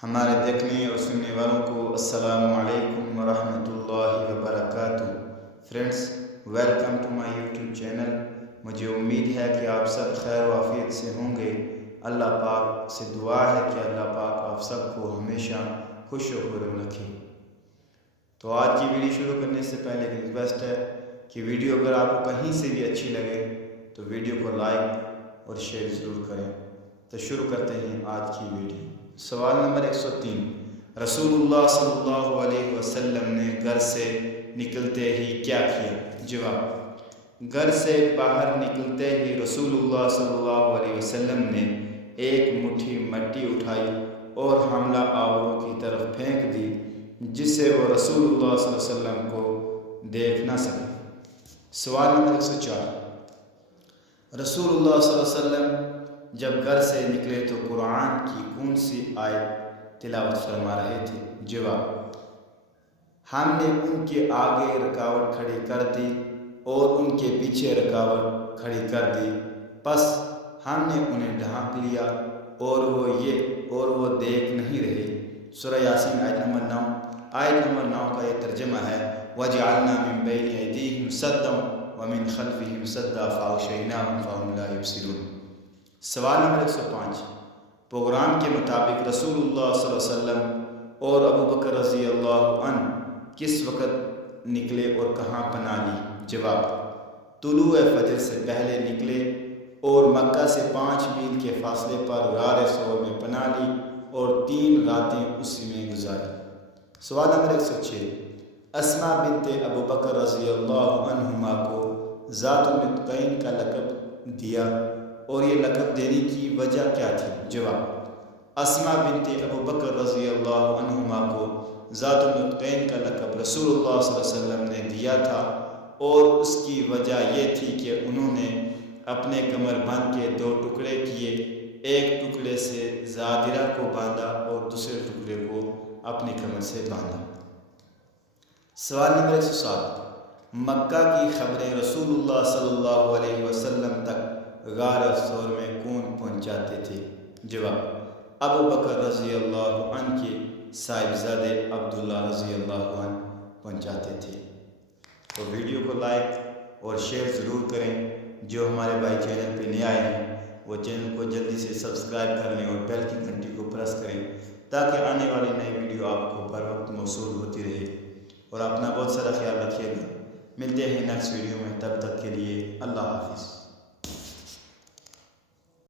ہمارے دیکھنے اور سننے والوں کو السلام علیکم ورحمۃ اللہ وبرکاتہ۔ Friends, welcome to my YouTube channel. مجھے امید ہے کہ آپ سب خیر و عافیت سے ہوں گے۔ اللہ پاک سے دعا ہے کہ اللہ پاک آپ سب کو ہمیشہ خوش و خرم رکھے۔ تو آج کی ویڈیو شروع کرنے سے پہلے ایک ریکویسٹ ہے کہ ویڈیو اگر آپ کو کہیں سے بھی اچھی لگے تو ویڈیو کو لائک اور شیئر ضرور کریں۔ تو شروع کرتے ہیں آج کی ویڈیو۔ سوال نمبر 103، رسول اللہ صلی اللہ علیہ وسلم نے گھر سے نکلتے ہی کیا کیا؟ جواب، گھر سے باہر نکلتے ہی رسول اللہ صلی اللہ علیہ وسلم نے ایک مٹھی مٹی اٹھائی اور حملہ آوروں کی طرف پھینک دی، جس سے وہ رسول اللہ صلی اللہ علیہ وسلم کو دیکھ نہ سکے۔ سوال نمبر 104، رسول اللہ صلی اللہ علیہ وسلم جب گھر سے نکلے تو قرآن کی کون سی آیت تلاوت فرما رہے تھے؟ جواب، ہم نے ان کے آگے رکاوٹ کھڑی کر دی اور ان کے پیچھے رکاوٹ کھڑی کر دی، پس ہم نے انہیں ڈھانپ لیا اور وہ دیکھ نہیں رہے۔ سورہ یاسین آیت نمبر 9۔ آیت نمبر 9 کا یہ ترجمہ ہے، وَجَعَلْنَا مِن بَيْنِ أَيْدِيهِمْ سَدًّا وَمِنْ خَلْفِهِمْ سَدًّا فَأَغْشَيْنَاهُمْ فَهُمْ لَا يُبْصِرُونَ۔ سوال نمبر 105، پروگرام کے مطابق رسول اللہ صلی اللہ علیہ وسلم اور ابو بکر رضی اللہ عنہ کس وقت نکلے اور کہاں پناہ لی؟ جواب، طلوع فجر سے پہلے نکلے اور مکہ سے 5 میل کے فاصلے پر غار ثور میں پناہ لی اور 3 راتیں اسی میں گزاری۔ سوال نمبر 106، اسما بنت ابو بکر رضی اللہ عنہما کو ذات النطقین کا لقب دیا اور یہ لقب دینے کی وجہ کیا تھی؟ جواب، اسما بنت ابو بکر رضی اللہ عنہما کو ذات النطقین کا لقب رسول اللہ صلی اللہ علیہ وسلم نے دیا تھا اور اس کی وجہ یہ تھی کہ انہوں نے اپنے کمر بند کے 2 ٹکڑے کیے، ایک ٹکڑے سے زادرہ کو باندھا اور دوسرے ٹکڑے کو اپنی کمر سے باندھا۔ سوال نمبر 107، مکہ کی خبریں رسول اللہ صلی اللہ علیہ وسلم تک غار ثور میں کون پہنچاتے تھے؟ جواب، ابو بکر رضی اللہ عنہ کے صاحبزادے عبداللہ رضی اللہ عنہ پہنچاتے تھے۔ تو ویڈیو کو لائک اور شیئر ضرور کریں۔ جو ہمارے بھائی چینل پہ نئے آئے ہیں وہ چینل کو جلدی سے سبسکرائب کر لیں اور بیل کی گھنٹی کو پریس کریں تاکہ آنے والی نئی ویڈیو آپ کو بر وقت موصول ہوتی رہے۔ اور اپنا بہت سارا خیال رکھیے گا۔ ملتے ہیں نیکسٹ ویڈیو میں، تب تک کے لیے اللہ حافظ۔